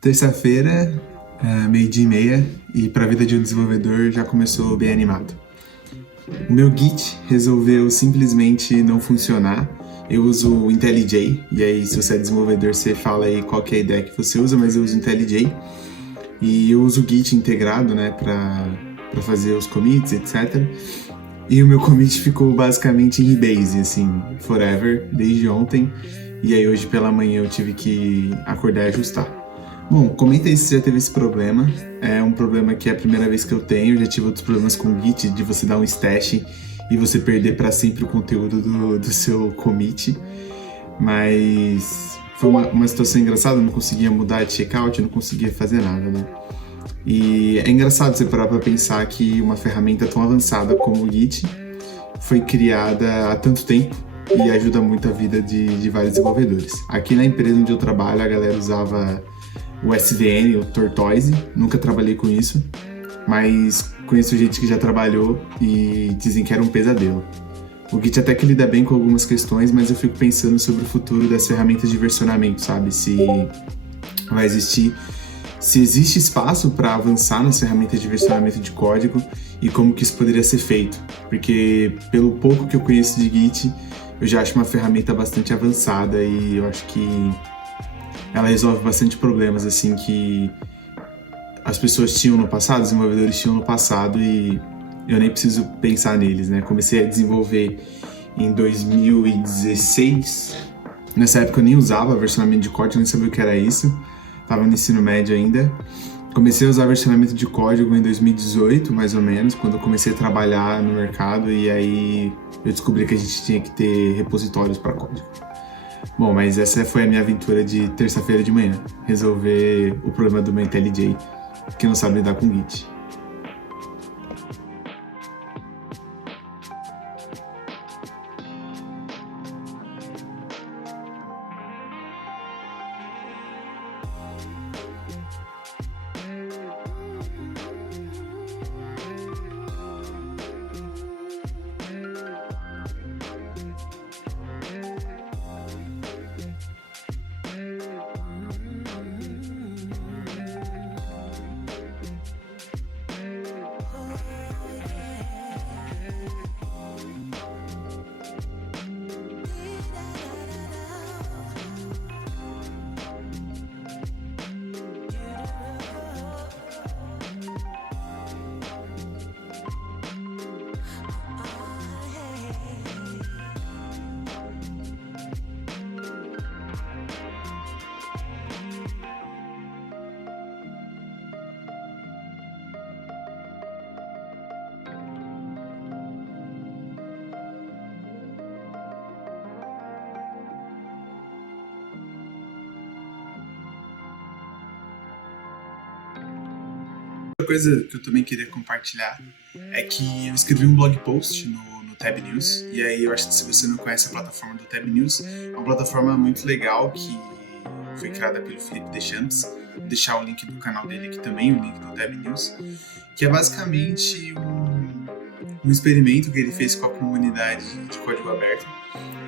Terça-feira, meio-dia e meia, e para a vida de um desenvolvedor já começou bem animado. O meu Git resolveu simplesmente não funcionar. Eu uso o IntelliJ, e aí se você é desenvolvedor você fala aí qual que é a ideia que você usa, mas eu uso o IntelliJ. E eu uso o Git integrado, né, para fazer os commits, etc. E o meu commit ficou basicamente em Rebase, assim, forever, desde ontem. E aí hoje pela manhã eu tive que acordar e ajustar. Bom, comenta aí se você já teve esse problema. É um problema que é a primeira vez que eu tenho. Eu já tive outros problemas com o Git, de você dar um stash e você perder para sempre o conteúdo do seu commit. Mas foi uma situação engraçada, eu não conseguia mudar de checkout, eu não conseguia fazer nada, né? E é engraçado você parar para pensar que uma ferramenta tão avançada como o Git foi criada há tanto tempo e ajuda muito a vida de vários desenvolvedores. Aqui na empresa onde eu trabalho, a galera usava o SVN, o Tortoise, nunca trabalhei com isso, mas conheço gente que já trabalhou e dizem que era um pesadelo. O Git até que lida bem com algumas questões, mas eu fico pensando sobre o futuro das ferramentas de versionamento, sabe? Vai existir, se existe espaço para avançar nas ferramentas de versionamento de código e como que isso poderia ser feito. Porque pelo pouco que eu conheço de Git, eu já acho uma ferramenta bastante avançada e eu acho que ela resolve bastante problemas assim que as pessoas tinham no passado, os desenvolvedores tinham no passado e eu nem preciso pensar neles, né? Comecei a desenvolver em 2016. Nessa época eu nem usava versionamento de código, nem sabia o que era isso. Estava no ensino médio ainda. Comecei a usar versionamento de código em 2018, mais ou menos, quando eu comecei a trabalhar no mercado e aí eu descobri que a gente tinha que ter repositórios para código. Bom, mas essa foi a minha aventura de terça-feira de manhã, resolver o problema do meu IntelliJ, que não sabe lidar com Git. Outra coisa que eu também queria compartilhar é que eu escrevi um blog post no Tab News, e aí eu acho que se você não conhece a plataforma do Tab News, é uma plataforma muito legal que foi criada pelo Felipe Deschamps. Vou deixar o link do canal dele aqui também, o link do Tab News, que é basicamente um experimento que ele fez com a comunidade de código aberto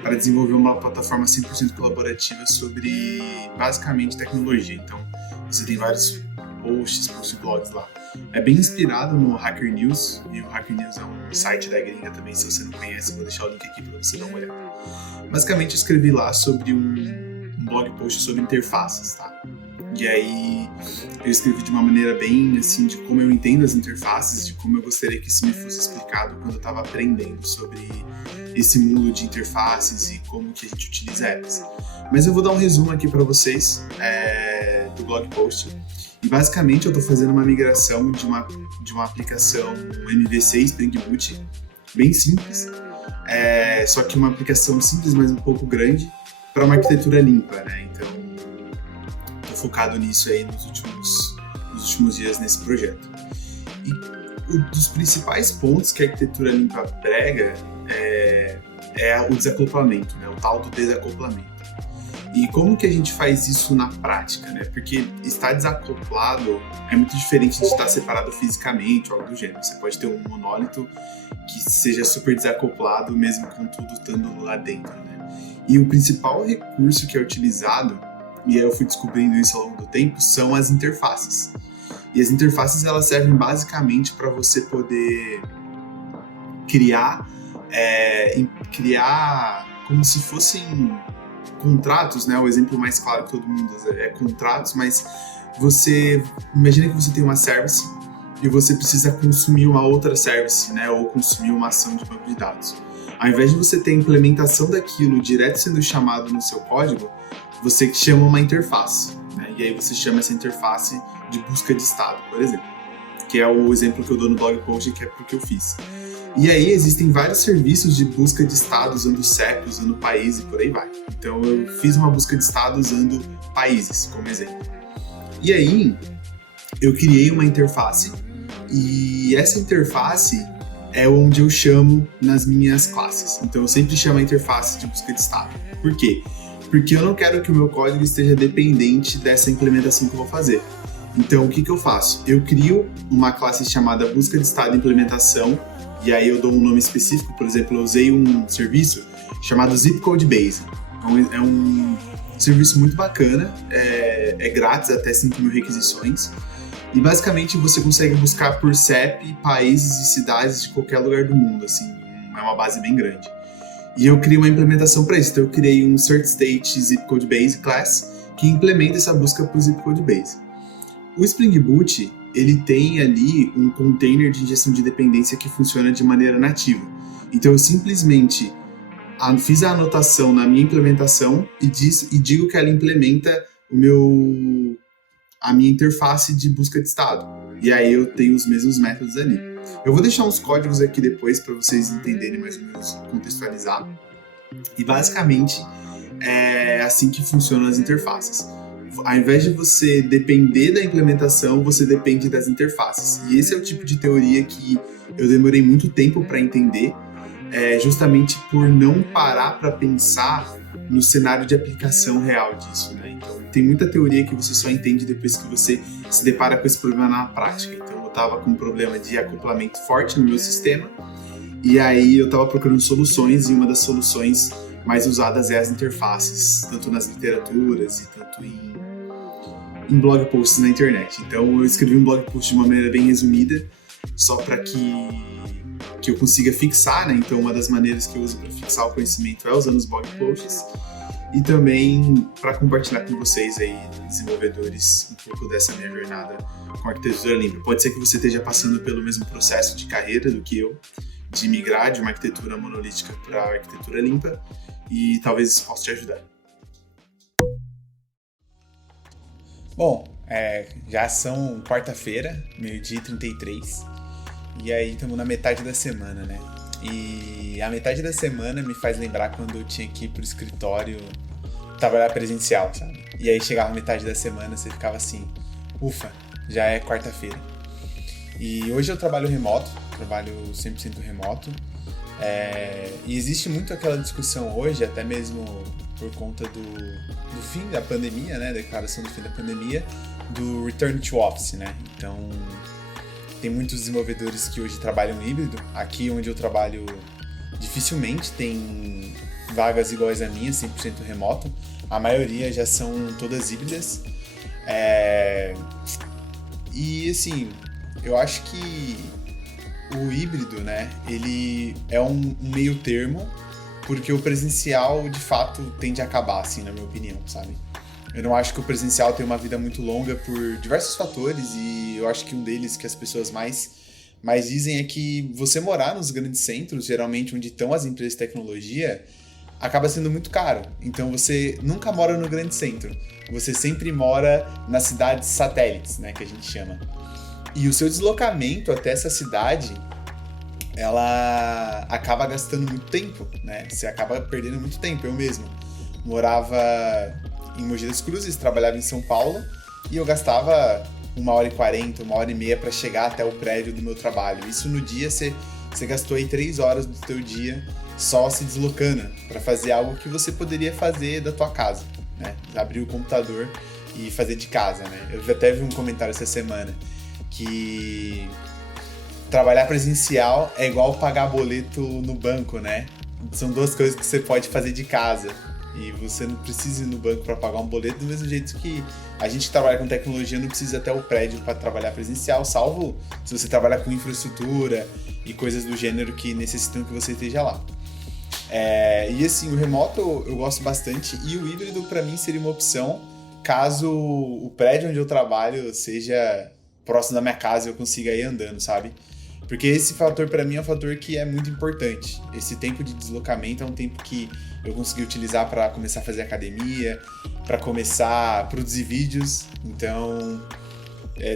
para desenvolver uma plataforma 100% colaborativa sobre basicamente tecnologia. Então, você tem vários post blogs lá. É bem inspirado no Hacker News, e o Hacker News é um site da gringa também, se você não conhece, vou deixar o link aqui para você dar uma olhada. Basicamente, eu escrevi lá sobre um blog post sobre interfaces, tá? E aí, eu escrevi de uma maneira bem, assim, de como eu entendo as interfaces, de como eu gostaria que isso me fosse explicado quando eu estava aprendendo sobre esse mundo de interfaces e como que a gente utiliza elas. Mas eu vou dar um resumo aqui para vocês do blog post. E basicamente eu estou fazendo uma migração de uma aplicação MVC Spring Boot bem simples, só que uma aplicação simples, mas um pouco grande, para uma arquitetura limpa, né? Então, estou focado nisso aí nos últimos dias nesse projeto. E um dos principais pontos que a arquitetura limpa prega é o desacoplamento, né? O tal do desacoplamento. E como que a gente faz isso na prática, né? Porque estar desacoplado é muito diferente de estar separado fisicamente ou algo do gênero. Você pode ter um monólito que seja super desacoplado, mesmo com tudo estando lá dentro, né? E o principal recurso que é utilizado e aí eu fui descobrindo isso ao longo do tempo, são as interfaces. E as interfaces, elas servem basicamente para você poder criar como se fossem contratos, né? O exemplo mais claro que todo mundo usa é contratos, mas imagina que você tem uma service e você precisa consumir uma outra service, né? Ou consumir uma ação de banco de dados. Ao invés de você ter a implementação daquilo direto sendo chamado no seu código, você chama uma interface, né? E aí você chama essa interface de busca de estado, por exemplo, que é o exemplo que eu dou no blog post, que é porque eu fiz. E aí existem vários serviços de busca de estado usando CEP, usando país e por aí vai. Então eu fiz uma busca de estado usando países como exemplo. E aí eu criei uma interface, e essa interface é onde eu chamo nas minhas classes. Então eu sempre chamo a interface de busca de estado. Por quê? Porque eu não quero que o meu código esteja dependente dessa implementação que eu vou fazer. Então o que eu faço? Eu crio uma classe chamada busca de estado implementação, e aí eu dou um nome específico. Por exemplo, eu usei um serviço chamado Zip Code Base. É um serviço muito bacana, é grátis até 5.000 requisições. E basicamente você consegue buscar por CEP, países e cidades de qualquer lugar do mundo, assim, é uma base bem grande. E eu criei uma implementação para isso, então eu criei um Cert State Zip Code Base class que implementa essa busca para o Zip Code Base. O Spring Boot, ele tem ali um container de injeção de dependência que funciona de maneira nativa. Então eu simplesmente fiz a anotação na minha implementação e digo que ela implementa a minha interface de busca de estado. E aí eu tenho os mesmos métodos ali. Eu vou deixar uns códigos aqui depois para vocês entenderem mais ou menos, contextualizar. E basicamente é assim que funcionam as interfaces. Ao invés de você depender da implementação, você depende das interfaces. E esse é o tipo de teoria que eu demorei muito tempo para entender, justamente por não parar para pensar no cenário de aplicação real disso, né? Então, tem muita teoria que você só entende depois que você se depara com esse problema na prática. Então, eu estava com um problema de acoplamento forte no meu sistema, e aí eu estava procurando soluções, e uma das soluções mais usadas é as interfaces, tanto nas literaturas e tanto em blog posts na internet. Então, eu escrevi um blog post de uma maneira bem resumida, só para que eu consiga fixar, né? Então, uma das maneiras que eu uso para fixar o conhecimento é usando os blog posts, e também para compartilhar com vocês aí, desenvolvedores, um pouco dessa minha jornada com a arquitetura limpa. Pode ser que você esteja passando pelo mesmo processo de carreira do que eu, de migrar de uma arquitetura monolítica para a arquitetura limpa, e talvez isso possa te ajudar. Bom, já são quarta-feira, 12h33, e aí estamos na metade da semana, né? E a metade da semana me faz lembrar quando eu tinha que ir pro escritório trabalhar presencial, sabe? E aí chegava a metade da semana, você ficava assim, ufa, já é quarta-feira. E hoje eu trabalho remoto, trabalho 100% remoto, e existe muito aquela discussão hoje, até mesmo por conta do fim da pandemia, né, declaração do fim da pandemia, do return to office, né? Então, tem muitos desenvolvedores que hoje trabalham híbrido. Aqui onde eu trabalho, dificilmente tem vagas iguais a minha, 100% remoto. A maioria já são todas híbridas. E assim, eu acho que o híbrido, né, ele é um meio termo, porque o presencial, de fato, tende a acabar, assim, na minha opinião, sabe? Eu não acho que o presencial tem uma vida muito longa por diversos fatores, e eu acho que um deles que as pessoas mais dizem é que você morar nos grandes centros, geralmente onde estão as empresas de tecnologia, acaba sendo muito caro. Então você nunca mora no grande centro, você sempre mora nas cidades satélites, né, que a gente chama. E o seu deslocamento até essa cidade, ela acaba gastando muito tempo, né? Você acaba perdendo muito tempo. Eu mesmo morava em Mogi das Cruzes, trabalhava em São Paulo, e eu gastava 1h40, 1h30 para chegar até o prédio do meu trabalho. Isso no dia você gastou aí 3 horas do teu dia só se deslocando para fazer algo que você poderia fazer da tua casa, né? Abrir o computador e fazer de casa, né? Eu até vi um comentário essa semana que trabalhar presencial é igual pagar boleto no banco, né? São duas coisas que você pode fazer de casa. E você não precisa ir no banco para pagar um boleto, do mesmo jeito que a gente que trabalha com tecnologia não precisa até o prédio para trabalhar presencial, salvo se você trabalhar com infraestrutura e coisas do gênero que necessitam que você esteja lá. E assim, o remoto eu gosto bastante, e o híbrido para mim seria uma opção caso o prédio onde eu trabalho seja próximo da minha casa e eu consiga ir andando, sabe? Porque esse fator para mim é um fator que é muito importante. Esse tempo de deslocamento é um tempo que eu consegui utilizar para começar a fazer academia, para começar a produzir vídeos. Então,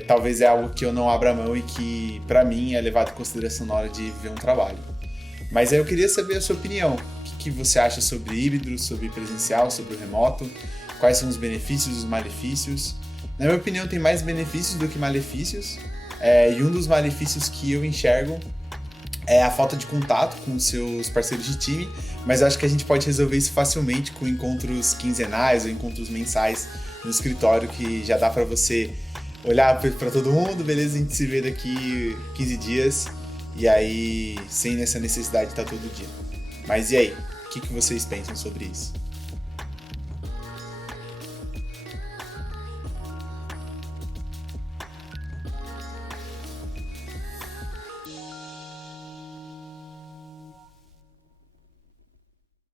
talvez é algo que eu não abra mão e que para mim é levado em consideração na hora de ver um trabalho. Mas aí eu queria saber a sua opinião. O que você acha sobre híbrido, sobre presencial, sobre o remoto? Quais são os benefícios e os malefícios? Na minha opinião, tem mais benefícios do que malefícios. E um dos malefícios que eu enxergo é a falta de contato com os seus parceiros de time, mas acho que a gente pode resolver isso facilmente com encontros quinzenais ou encontros mensais no escritório, que já dá para você olhar para todo mundo, beleza, a gente se vê daqui 15 dias, e aí sem essa necessidade de estar todo dia. Mas e aí? O que vocês pensam sobre isso?